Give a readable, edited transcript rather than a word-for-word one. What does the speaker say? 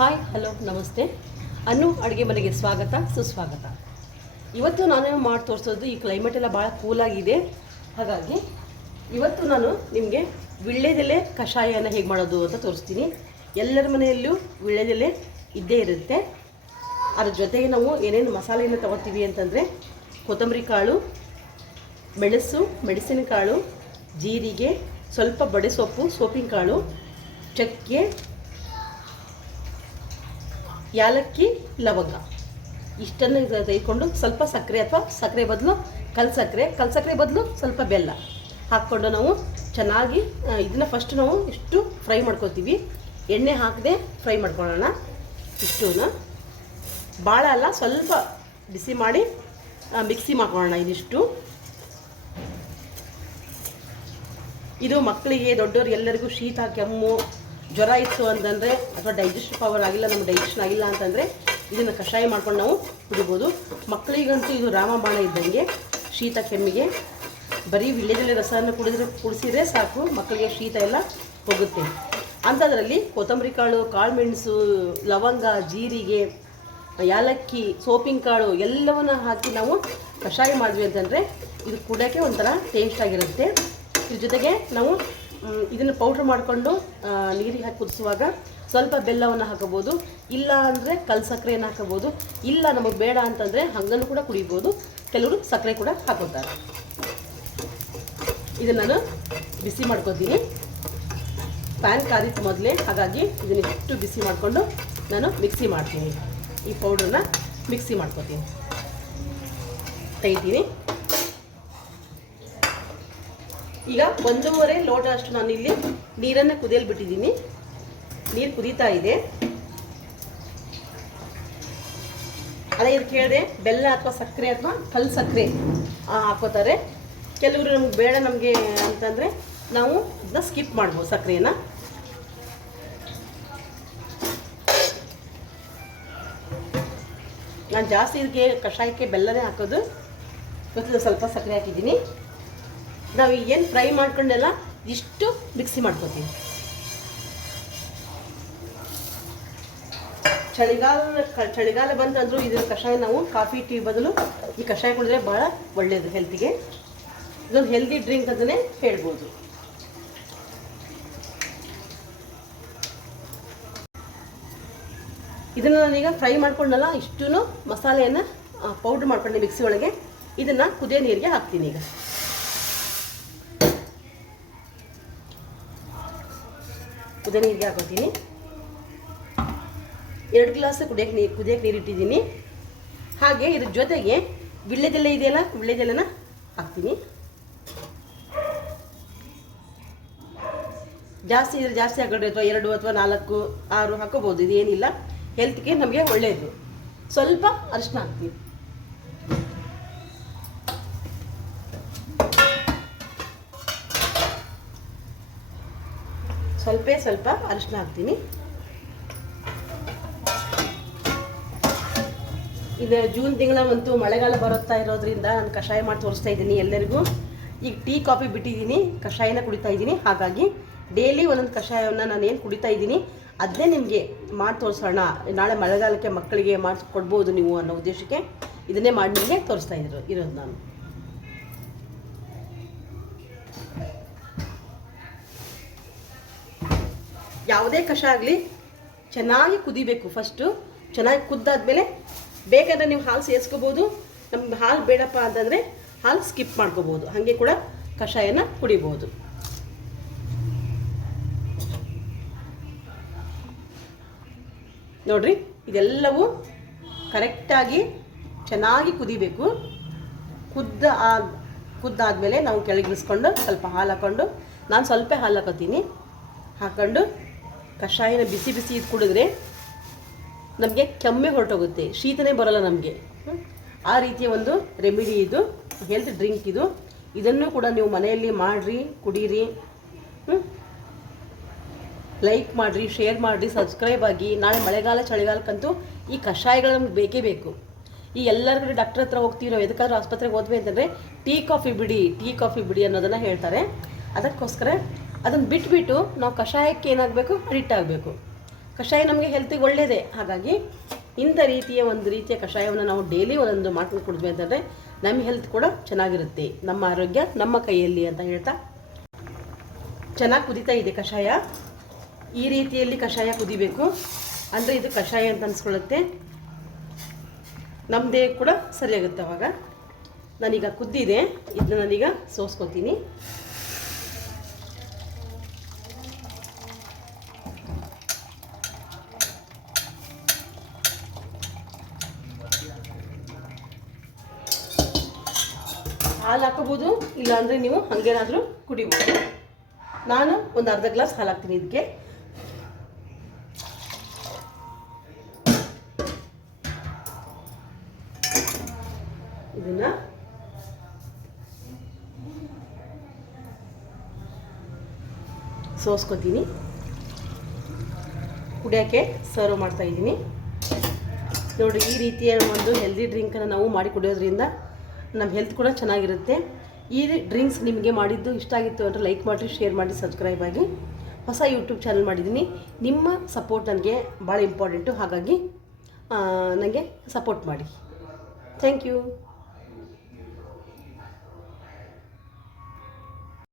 Hi hello ನಮಸ್ತೆ. ಅನ್ನು ಅಡುಗೆ ಮನೆಗೆ ಸ್ವಾಗತ ಸುಸ್ವಾಗತ. ಇವತ್ತು ನಾನು ಮಾಡಿ ತೋರಿಸೋದು ಈ ಕ್ಲೈಮೇಟ್ ಎಲ್ಲ ಭಾಳ ಕೂಲಾಗಿದೆ. ಹಾಗಾಗಿ ಇವತ್ತು ನಾನು ನಿಮಗೆ ವೀಳ್ಯದೆಲೆ ಕಷಾಯನ ಹೇಗೆ ಮಾಡೋದು ಅಂತ ತೋರಿಸ್ತೀನಿ. ಎಲ್ಲರ ಮನೆಯಲ್ಲೂ ವೀಳ್ಯದೆಲೆ ಇದ್ದೇ ಇರುತ್ತೆ. ಅದ್ರ ಜೊತೆಗೆ ನಾವು ಏನೇನು ಮಸಾಲೆಯನ್ನು ತಗೋತೀವಿ ಅಂತಂದರೆ ಕೊತ್ತಂಬರಿ ಕಾಳು, ಮೆಣಸು, ಮೆಣಸಿನಕಾಳು, ಜೀರಿಗೆ, ಸ್ವಲ್ಪ ಬಡೆ ಸೊಪ್ಪು, ಸೋಪಿನ ಕಾಳು, ಚಕ್ಕೆ, ಯಾಲಕ್ಕಿ, ಲವಂಗ ಇಷ್ಟನ್ನು ತೆಗೆದುಕೊಂಡು ಸ್ವಲ್ಪ ಸಕ್ಕರೆ ಅಥವಾ ಸಕ್ಕರೆ ಬದಲು ಕಲ್ಸಕ್ಕರೆ ಬದಲು ಸ್ವಲ್ಪ ಬೆಲ್ಲ ಹಾಕ್ಕೊಂಡು ನಾವು ಚೆನ್ನಾಗಿ ಇದನ್ನು ಫಸ್ಟ್ ನಾವು ಇಷ್ಟು ಫ್ರೈ ಮಾಡ್ಕೊತೀವಿ. ಎಣ್ಣೆ ಹಾಕದೆ ಫ್ರೈ ಮಾಡ್ಕೊಳ್ಳೋಣ. ಇಷ್ಟನ್ನು ಭಾಳ ಅಲ್ಲ, ಸ್ವಲ್ಪ ಬಿಸಿ ಮಾಡಿ ಮಿಕ್ಸಿ ಮಾಡ್ಕೊಳ್ಳೋಣ. ಇದಿಷ್ಟು ಇದು ಮಕ್ಕಳಿಗೆ, ದೊಡ್ಡವರು ಎಲ್ಲರಿಗೂ ಶೀತ, ಕೆಮ್ಮು, ಜ್ವರ ಇತ್ತು ಅಂತಂದರೆ ಅಥವಾ ಡೈಜೆಸ್ಟ್ ಪವರ್ ಆಗಿಲ್ಲ, ನಮ್ಮ ಡೈಜೆಷನ್ ಆಗಿಲ್ಲ ಅಂತಂದರೆ ಇದನ್ನು ಕಷಾಯ ಮಾಡ್ಕೊಂಡು ನಾವು ಕುಡಿಬೋದು. ಮಕ್ಕಳಿಗಂತೂ ಇದು ರಾಮಬಾಣ ಇದ್ದಂಗೆ. ಶೀತ ಕೆಮ್ಮಿಗೆ ಬರೀ ವೀಳ್ಯದೆಲೆ ರಸವನ್ನು ಕುಡಿಸಿದ್ರೆ ಸಾಕು, ಮಕ್ಕಳಿಗೆ ಶೀತ ಎಲ್ಲ ಹೋಗುತ್ತೆ. ಅಂಥದ್ರಲ್ಲಿ ಕೊತ್ತಂಬರಿ ಕಾಳು, ಕಾಳು ಮೆಣಸು, ಲವಂಗ, ಜೀರಿಗೆ, ಯಾಲಕ್ಕಿ, ಸೋಪಿನ ಕಾಳು ಎಲ್ಲವನ್ನು ಹಾಕಿ ನಾವು ಕಷಾಯ ಮಾಡಿದ್ವಿ ಅಂತಂದರೆ ಇದು ಕುಡಿಯೋಕ್ಕೆ ಒಂಥರ ಟೇಸ್ಟ್ ಆಗಿರುತ್ತೆ. ಇದ್ರ ಜೊತೆಗೆ ನಾವು ಇದನ್ನು ಪೌಡ್ರ್ ಮಾಡಿಕೊಂಡು ನೀರಿಗೆ ಹಾಕಿ ಕುದಿಸುವಾಗ ಸ್ವಲ್ಪ ಬೆಲ್ಲವನ್ನು ಹಾಕೋಬೋದು, ಇಲ್ಲ ಅಂದರೆ ಕಲ್ಸಕ್ಕರೆಯನ್ನು ಹಾಕೋಬೋದು, ಇಲ್ಲ ನಮಗೆ ಬೇಡ ಅಂತಂದರೆ ಹಂಗನ್ನು ಕೂಡ ಕುಡಿಬೋದು. ಕೆಲವರು ಸಕ್ಕರೆ ಕೂಡ ಹಾಕೋತಾರೆ. ಇದನ್ನು ನಾನು ಬಿಸಿ ಮಾಡ್ಕೊತೀನಿ. ಪ್ಯಾನ್ ಕಾದಿತ್ತು ಮೊದಲೇ, ಹಾಗಾಗಿ ಇದನ್ನು ಇಷ್ಟು ಬಿಸಿ ಮಾಡಿಕೊಂಡು ನಾನು ಮಿಕ್ಸಿ ಮಾಡ್ತೀನಿ. ಈ ಪೌಡ್ರನ್ನ ಮಿಕ್ಸಿ ಮಾಡ್ಕೊತೀನಿ, ತೆಗಿತೀನಿ. ಈಗ 1.5 ಲೋಟ ಅಷ್ಟು ನಾನು ಇಲ್ಲಿ ನೀರನ್ನು ಕುದಿಯಲು ಬಿಟ್ಟಿದ್ದೀನಿ. ನೀರು ಕುದೀತಾ ಇದೆ. ಅದೇ ಇದಕ್ಕೆ ಹೇಳಿದೆ, ಬೆಲ್ಲ ಅಥವಾ ಸಕ್ಕರೆ ಅಥವಾ ಕಲ್ಲು ಸಕ್ಕರೆ ಹಾಕೋತಾರೆ. ಕೆಲವರು ನಮ್ಗೆ ಬೇಡ ನಮಗೆ ಅಂತಂದರೆ ನಾವು ಇದನ್ನ ಸ್ಕಿಪ್ ಮಾಡ್ಬೋದು ಸಕ್ಕರೆಯನ್ನು. ನಾನು ಜಾಸ್ತಿ ಇದಕ್ಕೆ ಕಷಾಯಕ್ಕೆ ಬೆಲ್ಲನೇ ಹಾಕೋದು. ಇವತ್ತು ಸ್ವಲ್ಪ ಸಕ್ಕರೆ ಹಾಕಿದ್ದೀನಿ. ನಾವು ಏನು ಫ್ರೈ ಮಾಡ್ಕೊಂಡೆಲ್ಲ ಇಷ್ಟು ಮಿಕ್ಸಿ ಮಾಡ್ಕೊತೀವಿ. ಚಳಿಗಾಲ ಬಂತಂದ್ರೂ ಇದರ ಕಷಾಯ ನಾವು ಕಾಫಿ ಟೀ ಬದಲು ಈ ಕಷಾಯ ಕುಡಿದ್ರೆ ಭಾಳ ಒಳ್ಳೆಯದು ಹೆಲ್ತಿಗೆ. ಇದೊಂದು ಹೆಲ್ದಿ ಡ್ರಿಂಕ್ ಅಂತಲೇ ಹೇಳ್ಬೋದು. ಇದನ್ನು ನಾನೀಗ ಫ್ರೈ ಮಾಡ್ಕೊಂಡಲ್ಲ, ಇಷ್ಟೂ ಮಸಾಲೆಯನ್ನು ಪೌಡ್ರ್ ಮಾಡ್ಕೊಂಡೆ ಮಿಕ್ಸಿ ಒಳಗೆ. ಇದನ್ನು ಕುದಿಯೋ ನೀರಿಗೆ ಹಾಕ್ತೀನಿ. ಈಗ ಕುದಿಯೋ ನೀರಿಗೆ ಹಾಕೋತೀನಿ. 2 ಗ್ಲಾಸ್ ಕುದಿಯೋಕ್ಕೆ ನೀರು ಇಟ್ಟಿದ್ದೀನಿ. ಹಾಗೆ ಇದ್ರ ಜೊತೆಗೆ ವೀಳ್ಯದೆಲೆ ಇದೆಯಲ್ಲ, ವೀಳ್ಯದೆಲೆನ ಹಾಕ್ತೀನಿ. ಜಾಸ್ತಿ ಇದ್ರೆ ಜಾಸ್ತಿ ಹಾಕೋರಿ, ಅಥವಾ 2 ಅಥವಾ 4, 6 ಹಾಕೋಬೋದು. ಇದೇನಿಲ್ಲ, ಹೆಲ್ತ್ಗೆ ನಮಗೆ ಒಳ್ಳೆಯದು. ಸ್ವಲ್ಪ ಅರಿಶಿನ ಹಾಕ್ತೀನಿ. ಸ್ವಲ್ಪ ಅರಿಶಿನ ಹಾಕ್ತೀನಿ. ಇದು ಜೂನ್ ತಿಂಗಳಂತೂ ಮಳೆಗಾಲ ಬರುತ್ತಾ ಇರೋದ್ರಿಂದ ನಾನು ಕಷಾಯ ಮಾಡಿ ತೋರಿಸ್ತಾ ಇದ್ದೀನಿ ಎಲ್ಲರಿಗೂ. ಈಗ ಟೀ ಕಾಫಿ ಬಿಟ್ಟಿದ್ದೀನಿ, ಕಷಾಯನ ಕುಡಿತಾ ಇದ್ದೀನಿ. ಹಾಗಾಗಿ ಡೈಲಿ ಒಂದೊಂದು ಕಷಾಯವನ್ನು ನಾನು ಏನು ಕುಡಿತಾ ಇದ್ದೀನಿ ಅದನ್ನೇ ನಿಮಗೆ ಮಾಡಿ ತೋರಿಸೋಣ. ನಾಳೆ ಮಳೆಗಾಲಕ್ಕೆ ಮಕ್ಕಳಿಗೆ ಮಾಡಿ ಕೊಡ್ಬೋದು ನೀವು ಅನ್ನೋ ಉದ್ದೇಶಕ್ಕೆ ಇದನ್ನೇ ಮಾಡಿ ನಿಮಗೆ ತೋರಿಸ್ತಾ ಇರೋದು ನಾನು. ಯಾವುದೇ ಕಷಾಯ ಆಗಲಿ ಚೆನ್ನಾಗಿ ಕುದಿಬೇಕು. ಫಸ್ಟು ಚೆನ್ನಾಗಿ ಕುದ್ದಾದ್ಮೇಲೆ ಬೇಕಾದರೆ ನೀವು ಹಾಲು ಸೇರಿಸ್ಕೋಬೋದು. ನಮ್ಗೆ ಹಾಲು ಬೇಡಪ್ಪ ಅಂತಂದರೆ ಹಾಲು ಸ್ಕಿಪ್ ಮಾಡ್ಕೋಬೋದು. ಹಾಗೆ ಕೂಡ ಕಷಾಯನ ಕುಡಿಬೋದು. ನೋಡಿರಿ, ಇದೆಲ್ಲವೂ ಕರೆಕ್ಟಾಗಿ ಚೆನ್ನಾಗಿ ಕುದಿಬೇಕು. ಕುದ್ದಾದಮೇಲೆ ನಾವು ಕೆಳಗಿಳಿಸ್ಕೊಂಡು ಸ್ವಲ್ಪ ಹಾಲು ಹಾಕ್ಕೊಂಡು, ನಾನು ಸ್ವಲ್ಪ ಹಾಲು ಹಾಕೋತೀನಿ. ಹಾಕ್ಕೊಂಡು ಕಷಾಯನ ಬಿಸಿ ಇದು ಕುಡಿದ್ರೆ ನಮಗೆ ಕೆಮ್ಮೆ ಹೊರಟೋಗುತ್ತೆ, ಶೀತನೇ ಬರೋಲ್ಲ ನಮಗೆ. ಆ ರೀತಿಯ ಒಂದು ರೆಮಿಡಿ ಇದು, ಹೆಲ್ತ್ ಡ್ರಿಂಕ್ ಇದು. ಇದನ್ನು ಕೂಡ ನೀವು ಮನೆಯಲ್ಲಿ ಮಾಡಿರಿ, ಕುಡೀರಿ. ಲೈಕ್ ಮಾಡಿರಿ, ಶೇರ್ ಮಾಡಿರಿ, ಸಬ್ಸ್ಕ್ರೈಬ್ ಆಗಿ. ನಾಳೆ ಮಳೆಗಾಲ ಚಳಿಗಾಲಕ್ಕಂತೂ ಈ ಕಷಾಯಗಳು ನಮ್ಗೆ ಬೇಕೇ ಬೇಕು. ಈ ಎಲ್ಲರಿಗೂ ಡಾಕ್ಟರ್ ಹತ್ರ ಹೋಗ್ತೀವಿ ನಾವು, ಎದಕ್ಕಾದ್ರೂ ಆಸ್ಪತ್ರೆಗೆ ಹೋದ್ವಿ ಅಂತಂದರೆ ಟೀ ಕಾಫಿ ಬಿಡಿ ಅನ್ನೋದನ್ನು ಹೇಳ್ತಾರೆ. ಅದಕ್ಕೋಸ್ಕರ ಅದನ್ನು ಬಿಟ್ಬಿಟ್ಟು ನಾವು ಕಷಾಯಕ್ಕೆ ಏನಾಗಬೇಕು, ಅಡಿಕ್ಟ್ ಆಗಬೇಕು. ಕಷಾಯ ನಮಗೆ ಹೆಲ್ತಿಗೆ ಒಳ್ಳೆಯದೇ. ಹಾಗಾಗಿ ಇಂಥ ರೀತಿಯ ಒಂದು ರೀತಿಯ ಕಷಾಯವನ್ನು ನಾವು ಡೈಲಿ ಒಂದೊಂದು ಮಾಡ್ಕೊಂಡು ಕುಡಿದ್ವಿ ಅಂತಂದರೆ ನಮ್ಮ ಹೆಲ್ತ್ ಕೂಡ ಚೆನ್ನಾಗಿರುತ್ತೆ. ನಮ್ಮ ಆರೋಗ್ಯ ನಮ್ಮ ಕೈಯಲ್ಲಿ ಅಂತ ಹೇಳ್ತಾ ಚೆನ್ನಾಗಿ ಕುದೀತಾ ಇದೆ ಕಷಾಯ. ಈ ರೀತಿಯಲ್ಲಿ ಕಷಾಯ ಕುದಿಬೇಕು, ಅಂದರೆ ಇದು ಕಷಾಯ ಅಂತ ಅನಿಸ್ಕೊಳ್ಳುತ್ತೆ, ನಮ್ಮ ದೇಹ ಕೂಡ ಸರಿಯಾಗುತ್ತೆ. ಅವಾಗ ನಾನೀಗ ಕುದ್ದಿದೆ, ಇದನ್ನ ನಾನೀಗ ಸೋಸ್ಕೊತೀನಿ. ಹಾಲು ಹಾಕೋಬೋದು, ಇಲ್ಲಾಂದರೆ ನೀವು ಹಾಗೇನಾದರೂ ಕುಡಿಬೋದು. ನಾನು ಒಂದು ಅರ್ಧ ಗ್ಲಾಸ್ ಹಾಲು ಹಾಕ್ತೀನಿ ಇದಕ್ಕೆ. ಇದನ್ನು ಸೋಸ್ಕೊತೀನಿ, ಕುಡಿಯೋಕ್ಕೆ ಸರ್ವ್ ಮಾಡ್ತಾ ಇದ್ದೀನಿ. ನೋಡಿ, ಈ ರೀತಿಯ ಒಂದು ಹೆಲ್ದಿ ಡ್ರಿಂಕನ್ನು ನಾವು ಮಾಡಿ ಕುಡಿಯೋದ್ರಿಂದ ನಮ್ಮ ಹೆಲ್ತ್ ಕೂಡ ಚೆನ್ನಾಗಿರುತ್ತೆ. ಈ ಡ್ರಿಂಕ್ಸ್ ನಿಮಗೆ ಮಾಡಿದ್ದು ಇಷ್ಟ ಆಗಿತ್ತು ಅಂದರೆ ಲೈಕ್ ಮಾಡಿ, ಶೇರ್ ಮಾಡಿ, ಸಬ್ಸ್ಕ್ರೈಬ್ ಆಗಿ. ಹೊಸ ಯೂಟ್ಯೂಬ್ ಚಾನಲ್ ಮಾಡಿದ್ದೀನಿ. ನಿಮ್ಮ ಸಪೋರ್ಟ್ ನನಗೆ ಭಾಳ ಇಂಪಾರ್ಟೆಂಟು, ಹಾಗಾಗಿ ನನಗೆ ಸಪೋರ್ಟ್ ಮಾಡಿ. Thank you.